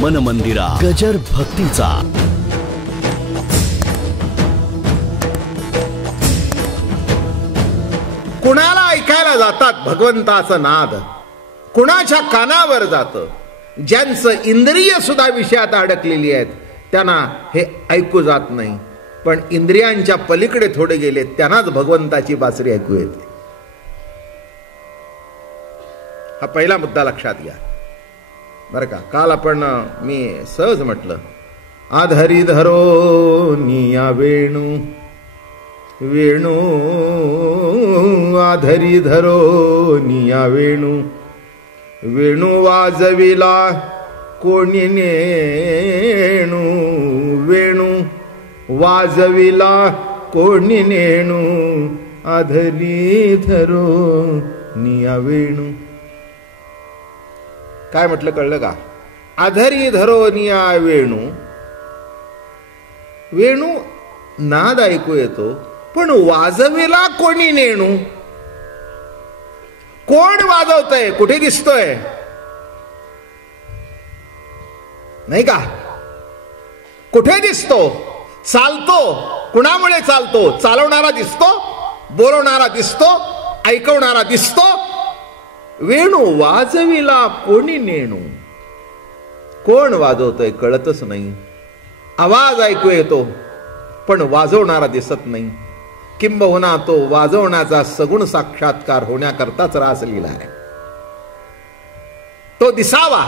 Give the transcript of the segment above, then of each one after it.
मन मंदिरा गजर भक्तीचा. कुणाला ऐकायला जातात भगवंताचं नाद, कुणाच्या कानावर जातं. ज्यांचं इंद्रिय सुद्धा विषयात अडकलेली आहेत त्यांना हे ऐकू जात नाही, पण इंद्रियांच्या पलीकडे थोडे गेले त्यांनाच भगवंताची बासरी ऐकू येते. हा पहिला मुद्दा लक्षात घ्या बरं का. काल आपण मी सहज म्हटलं, आधरी धरो निया वेणू, वेणू आधरी धरो निया वेणू, वेणू वाजविला कोणी नेणू, वेणू वाजविला कोणी नेणू, आधरी धरो निया वेणू. काय म्हटलं कळलं का? आधरी धरो निया वेणू. वेणू नाद ऐकू येतो, पण वाजविला कोणी नेणू. कोण वाजवतंय? कुठे दिसतोय? नाही का? कुठे दिसतो? चालतो. कुणामुळे चालतो? चालवणारा दिसतो, बोलवणारा दिसतो, ऐकवणारा दिसतो. वेणू वाजविला कोणी नेणू. कोण वाजवतोय कळतच नाही. आवाज ऐकू येतो पण वाजवणारा दिसत नाही. किंबहुना तो वाजवण्याचा सगुण साक्षात्कार होण्याकरताच रास लिहिला आहे. तो दिसावा.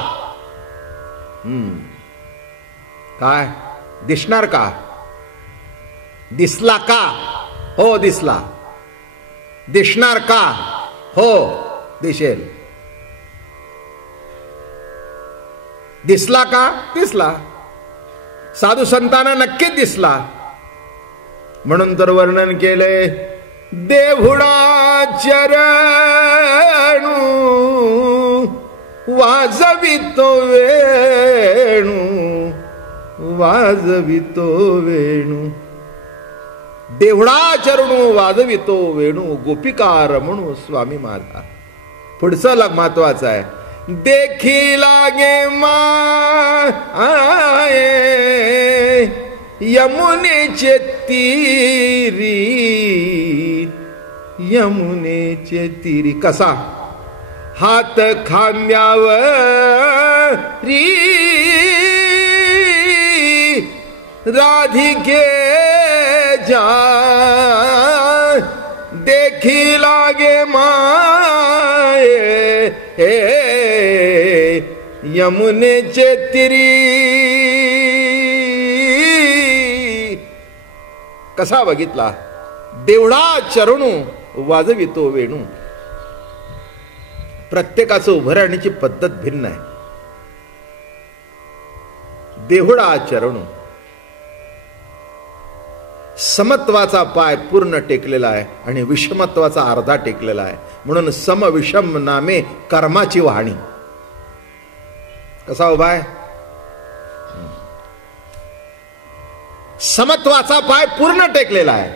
काय दिसणार का? दिसला का? हो दिसला. दिसणार का? हो दिसेल. दिसला का? दिसला. साधू संतांना नक्कीच दिसला. म्हणून तर वर्णन केले, देहुडा चरणू वाजवितो वेणू, वाजवितो वेणू. देहुडा चरणू वाजवितो वेणू, गोपिका रमणू स्वामी माझा. पुढचं महत्वाचं आहे. देखी लागे माये यमुनेचे तीरी, यमुनेचे तीरी. कसा? हात खांब्यावरी राधिके जा, देखी लागे माये यमुनेचे तीरी. कसा बघितला? देवळा चरणू वाजवितो वेणू. प्रत्येकाचं उभं राहण्याची पद्धत भिन्न आहे. देहुडा चरणू, समत्वाचा पाय पूर्ण टेकलेला आहे आणि विषमत्वाचा अर्धा टेकलेला आहे. म्हणून सम विषम नामे कर्माची वाहणी. कसा उभा आहे? समत्वाचा पाय पूर्ण टेकलेला आहे,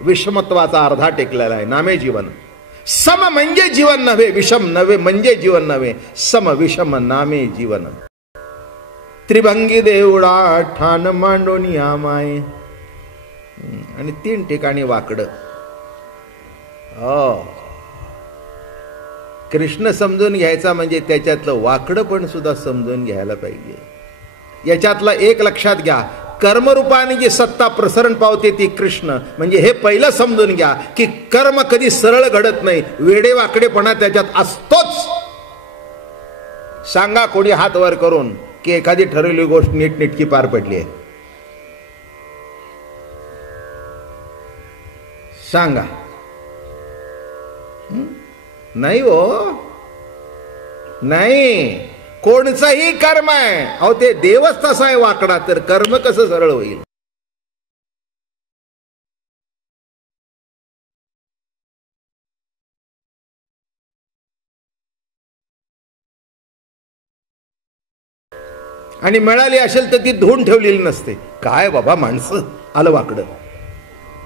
विषमत्वाचा अर्धा टेकलेला आहे. नामे जीवन. सम म्हणजे जीवन नव्हे, विषम नव्हे म्हणजे जीवन नव्हे. सम विषम नामे जीवन. त्रिभंगी देवळा ठाण मांडोनी आमाय. आणि 3 ठिकाणी वाकड. कृष्ण समजून घ्यायचा म्हणजे त्याच्यातलं वाकडं पण सुद्धा समजून घ्यायला पाहिजे. याच्यातला एक लक्षात घ्या, कर्मरूपाने जी सत्ता प्रसरण पावते ती कृष्ण. म्हणजे हे पहिलं समजून घ्या की कर्म कधी सरळ घडत नाही, वेडेवाकडेपणा त्याच्यात असतोच. सांगा कोणी हात वर करून की एखादी ठरवलेली गोष्ट नीटनेटकी पार पडली आहे? सांगा. नाही हो, नाही. कोणचंही कर्म आहे, अहो ते देवच तसा आहे वाकडा, तर कर्म कसं सरळ होईल? आणि मिळाली असेल तर ती धुवून ठेवलेली नसते. काय बाबा माणसं, आलं वाकडं.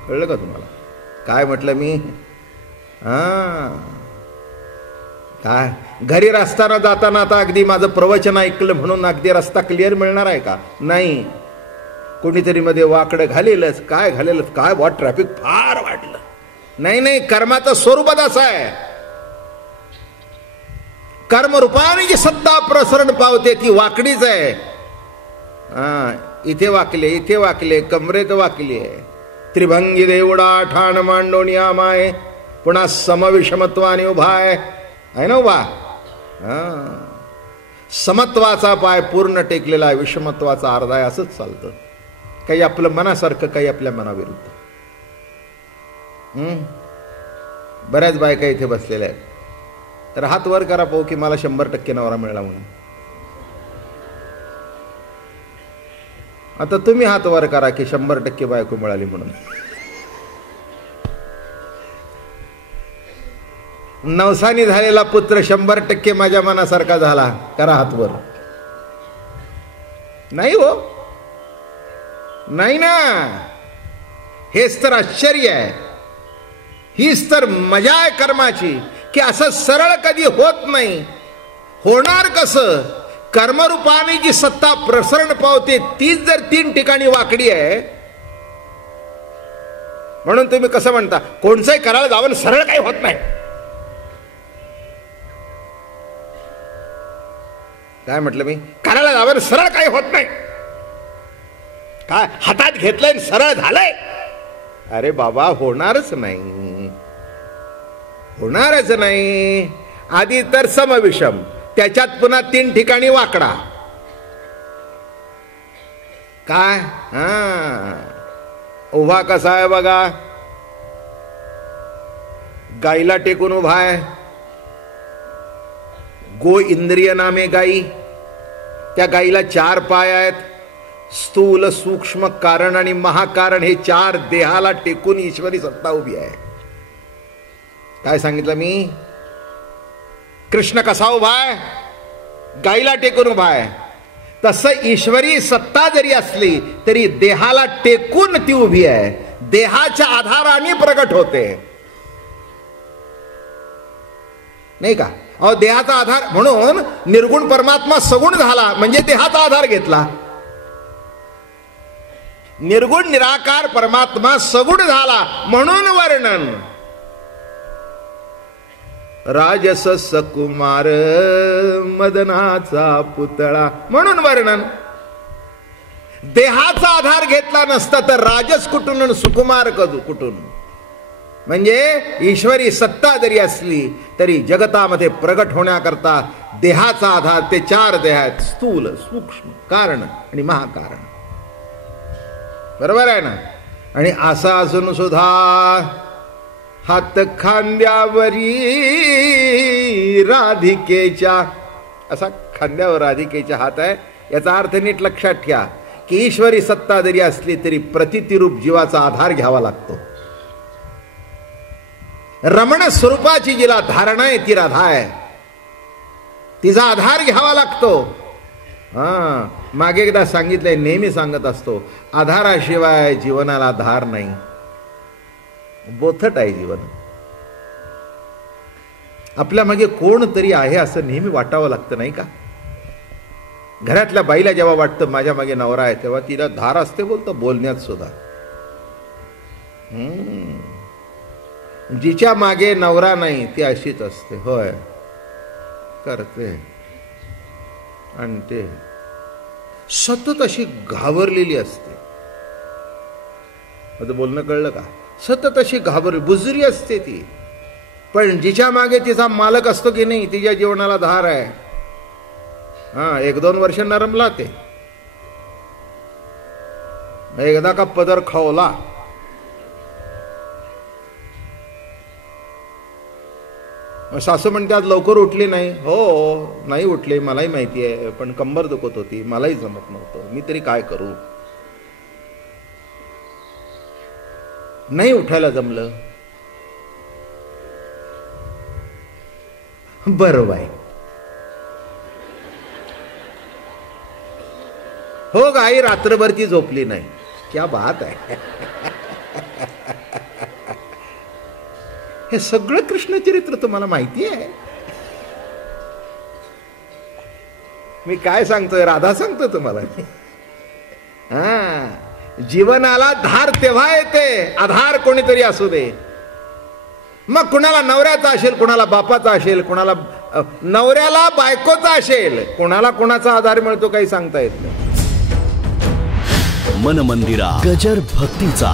कळलं का तुम्हाला काय म्हटलं मी? काय घरी रस्त्यानं जाताना आता अगदी माझं प्रवचन ऐकलं म्हणून अगदी रस्ता क्लिअर मिळणार आहे का? नाही. कोणीतरी मध्ये वाकडं घालेलच, काय घालेलच, काय बॉ ट्रॅफिक फार वाढलं. नाही नाही, कर्माचं स्वरूपच असं आहे. कर्मरूपाने जी सत्ता प्रसरण पावते ती वाकडीच आहे. इथे वाकले, इथे वाकले, कमरेत वाकली आहे. त्रिभंगी देवडा ठाण मांडोनिया माय, पुन्हा समविषमत्वाने उभा आहे ना उभा. समत्वाचा पाय पूर्ण टेकलेला आहे, विषमत्वाचा अर्धा आहे. असंच चालतं. काही आपलं मनासारखं, काही आपल्या मनाविरुद्ध. बऱ्याच बायका इथे बसलेल्या आहेत. तर हात वर करा पाहू की मला 100% नवरा मिळाला म्हणून. आता तुम्ही हात वर करा की 100% बायको मिळाली म्हणून. नवसानी झालेला पुत्र 100% माझ्या मनासारखा झाला, करा हात वर. नाही हो, नाही ना. हेच तर आश्चर्य आहे. हीच तर मजा आहे कर्माची की असं सरळ कधी होत नाही. होणार कसं? कर्मरूपाने जी सत्ता प्रसरण पावते तीच जर 3 ठिकाणी वाकडी आहे. म्हणून तुम्ही कसं म्हणता कोणचंही करायला जावं सरळ काही होत नाही. काय म्हटलं मी? करायला जावं सरळ काही होत नाही. काय हातात घेतलंय सरळ झालंय? अरे बाबा, होणारच नाही, होणारच नाही. आधी तर समविषम, त्याच्यात पुन्हा 3 ठिकाणी वाकडा. काय उभा कसा आहे बघा. गाईला टेकून उभा आहे. गो इंद्रिय नामे गाई. त्या गाईला 4 पाय आहेत. स्थूल, सूक्ष्म, कारण आणि महाकारण हे 4 देहाला टेकून ईश्वरी सत्ता उभी आहे. काय सांगितलं मी? कृष्ण कसा उभा आहे? गाईला टेकून उभा आहे. तसं ईश्वरी सत्ता जरी असली तरी देहाला टेकून ती उभी आहे. देहाच्या आधाराने प्रगट होते, नाही का? देहाचा आधार म्हणून निर्गुण परमात्मा सगुण झाला म्हणजे देहाचा आधार घेतला. निर्गुण निराकार परमात्मा सगुण झाला म्हणून वर्णन. राजस सकुमार मदनाचा पुतळा म्हणून वर्णन. देहाचा आधार घेतला नसता तर राजस कुठून आणि सुकुमार कुठून? म्हणजे ईश्वरी सत्ता जरी असली तरी जगतामध्ये प्रगट होण्याकरता देहाचा आधार ते 4 देह आहेत. स्थूल, सूक्ष्म, कारण आणि महाकारण. बरोबर आहे ना? आणि असा असून सुद्धा हात खांद्यावरी राधिकेच्या, असा खांद्यावर राधिकेच्या हात आहे. याचा अर्थ नीट लक्षात ठेवा की ईश्वरी सत्ता जरी असली तरी प्रतितिरूप जीवाचा आधार घ्यावा लागतो. रमण स्वरूपाची जिला धारणा आहे ती राधा आहे. तिचा आधार घ्यावा लागतो. मागे एकदा सांगितलंय, नेहमी सांगत असतो, आधाराशिवाय जीवनाला धार नाही. बोथट आहे जीवन. आपल्या मागे कोण तरी आहे असं नेहमी वाटावं लागतं, नाही का? घरातल्या बाईला जेव्हा वाटतं माझ्या मागे नवरा आहे तेव्हा तिला धार असते बोलतं बोलण्यात सुद्धा. जिच्या मागे नवरा नाही ती अशीच असते. होय, करते आणि ते सतत अशी घाबरलेली असते. माझं बोलणं कळलं का? सतत अशी बुजरी असते ती. पण जिच्या मागे तिचा मालक असतो की नाही, तिच्या जीवनाला धार आहे. 1-2 वर्ष नरमला ते, एकदा का पदर खावला सासू म्हणते आज लवकर उठली नाही. हो, नाही उठली, मलाही माहिती आहे, पण कंबर दुखत होती, मलाही जमत नव्हतं, मी तरी काय करू. नाही उठायला जमलं. बरोबर आहे. हो, गाई रात्रभरची झोपली नाही. क्या बात आहे. हे सगळं कृष्णचरित्र तुम्हाला माहिती आहे. मी काय सांगतोय, राधा सांगतो तुम्हाला. जीवनाला धार तेव्हा येते, आधार कोणीतरी असू दे. मग कुणाला नवऱ्याचा असेल, कुणाला बापाचा असेल, कुणाला नवऱ्याला बायकोचा असेल, कुणाला कुणाचा आधार मिळतो काही सांगता येत नाही. मन मंदिरा गजर भक्तीचा.